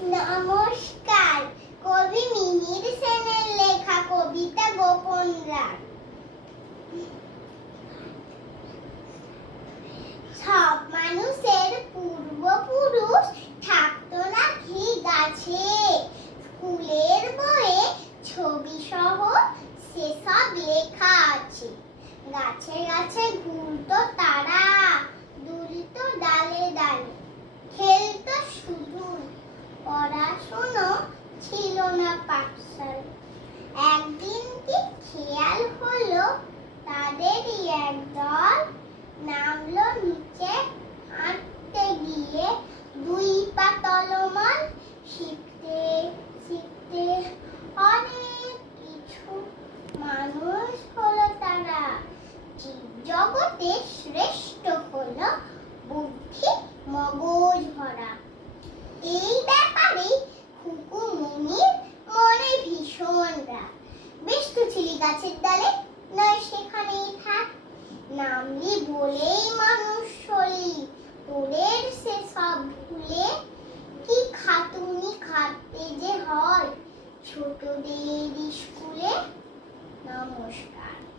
নমস্কার। কবি মিহির সেনের লেখা কবিতা গোপন রাগ। সব মানুষের পূর্বপুরুষ থাকতো নাকি গাছে। স্কুলের বইয়ে ছবি সহ সেসব লেখা আছে। গাছে গাছে ঘুরতো তারা দুলতো ডালে ডালে খেলতো শুধু পড়াশুনো ছিল না পাঠশালা। একদিন কি খেয়াল হলো? তাদেরই একদল নামলো নিচে হাঁটতে গিয়ে। দুই পা তলমান শিখতে শিখতে অনেক কিছু মানুষ হলো তারা। জগতে শ্রেষ্ঠ হলো বুদ্ধি, মগজ ভরা গাছের ডালে নয়, সেখানেই থাক। নামলি বলেই মানুষ হলি ওদের সে সব ভুলে। কি খাতুনি খাটতে যে হয়, ছোটদের স্কুলে। নমস্কার।